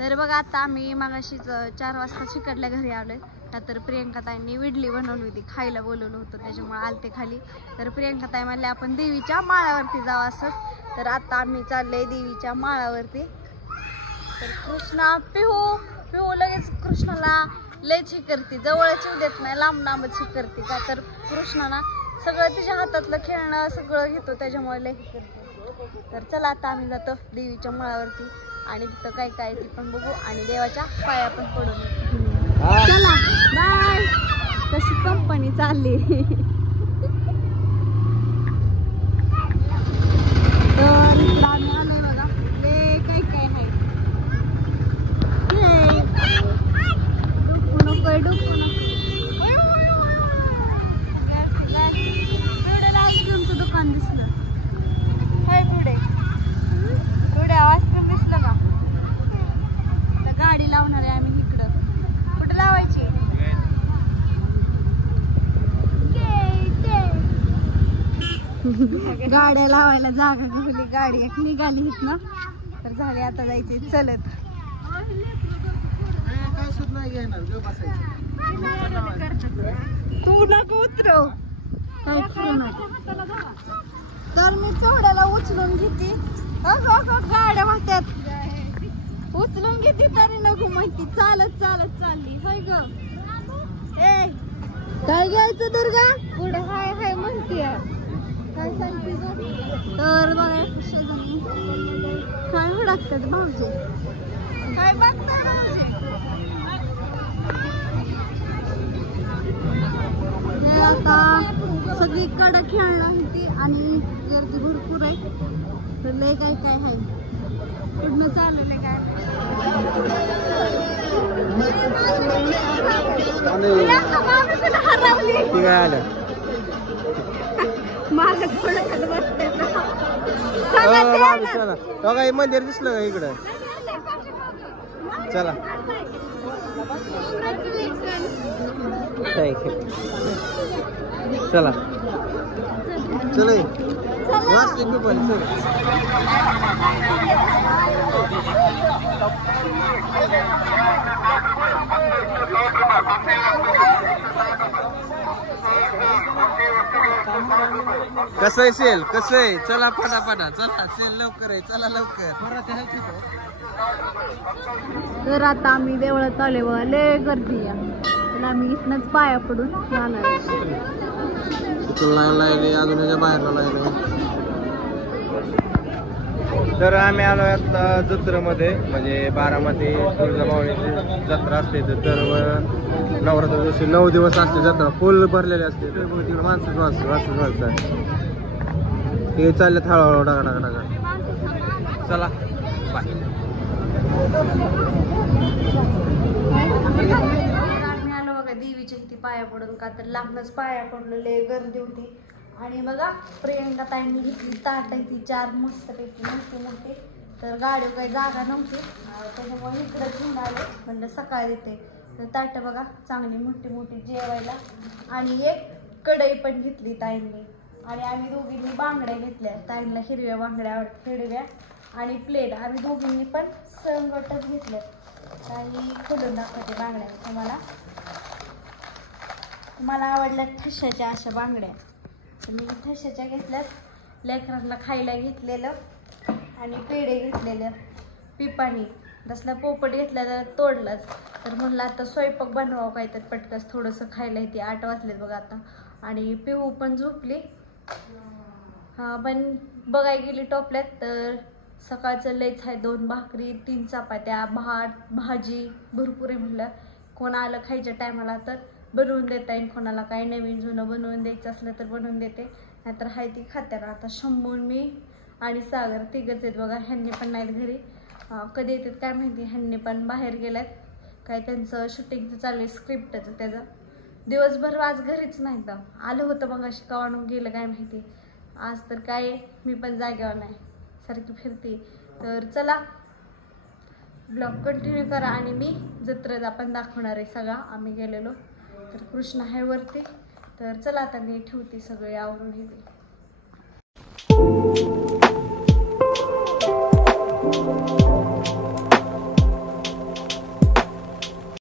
तर बघा आता आम्ही मागाशीच 4 वाजता चिकडल्या घरी आलोय. तर प्रियंका ताईंनी इडली बनवली होती, खायला बोलवलं होतं, त्याच्यामुळे आलते खाली. तर प्रियंका ताई म्हणले आपण देवीच्या माळावरती जाऊ असंच. तर आता आम्ही चाललोय देवीच्या माळावरती. तर कृष्णा पिहू लगेच कृष्णाला लयच ही करते, जवळच येऊ देत नाही, लांब लांबच ही करते. का तर कृष्णाला सगळं तिच्या हातातलं खेळणं सगळं घेतो, त्याच्यामुळे लय ही करते. तर चला आता आम्ही जातो देवीच्या माळावरती आणि तिथं काय काय ती पण बघू आणि देवाच्या पाया पण पडून. चला बाय. कशी कंपनी चालली. तर इकडं आम्ही आलोय बघा, ले काय काय आहे. डुकू नको. आईस्क्रीमचं दुकान दिसलं. हाय पुढे आईस्क्रीम दिसलं का? तर गाडी लावणार आहे आम्ही इकडं. कुठं लावायची? गाड्या लावायला जागा घेतली, गाडी एक निघाली इथं ना. तर झाली आता जायचे चलत. तू नको उतरव काय तर मी तेवढ्याला उचलून घेते. गाड्या वाहत्यात, उचलून घेते तरी नको म्हणती. चालत चालली होय ग. ए काय घ्यायचं दुर्गा? पुढे हाय म्हणते. काय सांगते तर बघा शेजारी काय हुडकतात भाऊजी. काय बघतात आता सगळीकडे खेळणं होती आणि गर्दी भरपूर आहे. तर लय काय आहे पूर्ण चाललंय काय. मंदिर दिसलं का इकडं? चला चला चल कसं आहे सेल? कसं आहे? चला पटा चला, सेल लवकर आहे, चला लवकर. तर आता आम्ही देवळात आले बघा, लय गर्दी आहे. तर आम्ही इथनच पाया पडून जाणार. लागले अजून याच्या बाहेर लागले. तर आम्ही आलो आता जत्रेमध्ये, म्हणजे बारामती तुळजाभवानीची जत्रा असते. तर नवरात्र दिवशी 9 दिवस असते जत्रा, फुल भरलेले असते. तिकडे माणसं हे चालले हळूहळू टाका. चला बाय. आम्ही आलो बघा देवीच्या इथे पाया पडून, का तर लांबच पाया पडलेले, गर्दी होती. आणि बघा प्रियंका ताईंनी घेतली ताट आहे ती 4 मस्तपैकी मोठे. तर गाडी काही जागा नव्हती, त्याच्यामुळे इकडे घेऊन आले. म्हणजे सकाळी येते तर ताट बघा चांगली मोठी जेवायला. आणि एक कढई पण घेतली ताईंनी. आणि आम्ही दोघींनी बांगड्या घेतल्या, ताईंना हिरव्या बांगड्या आवडतात, हिरव्या आणि प्लेन. आम्ही दोघींनी पण संगटच घेतल्या. आणि खोलून दाखवते बांगड्या तुम्हाला आवडल्या ठशाच्या अशा बांगड्या. तर मी ठशाच्या घेतल्यात. लेकरांना खायला घेतलेलं आणि पेढे घेतलेलं पिपाणी. तसला पोपट घेतला तर तोडलाच. तर म्हणलं आता स्वयंपाक बनवावं काय तर पटकस थोडंसं खायला येते. 8 वाजलेत बघा आता. आणि पिहू पण झोपली. पण बघायला गेली टोपल्यात तर सकाळचं लयच आहे. 2 भाकरी 3 चपात्या, भात भाजी भरपूर आहे. म्हणलं कोण आलं खायच्या टायमाला तर बनवून देता येईल. कोणाला काही नवीन जुनं बनवून द्यायचं असलं तर बनवून देते, नाहीतर हाय ती खात्या. आता शंभू, मी आणि सागर 3घच आहेत बघा. ह्यांनी पण नाहीत घरी. कधी येतात काय माहिती. ह्यांनी पण बाहेर गेल्यात, काय त्यांचं शूटिंगचं चालू आहे स्क्रिप्टचं. त्याचं दिवसभर आज घरीच नाही. तर आलं होतं मग अशी कवाणून गेलं काय माहिती. आज तर काय मी पण जागेवर नाही, सारखी फिरते. तर चला ब्लॉग कंटिन्यू करा. आणि मी जत्रेचा पण दाखवणार आहे सगळा आम्ही गेलेलो. तर कृष्ण आहे वरती. तर चला आता मी ठेवते सगळे आवरून. हे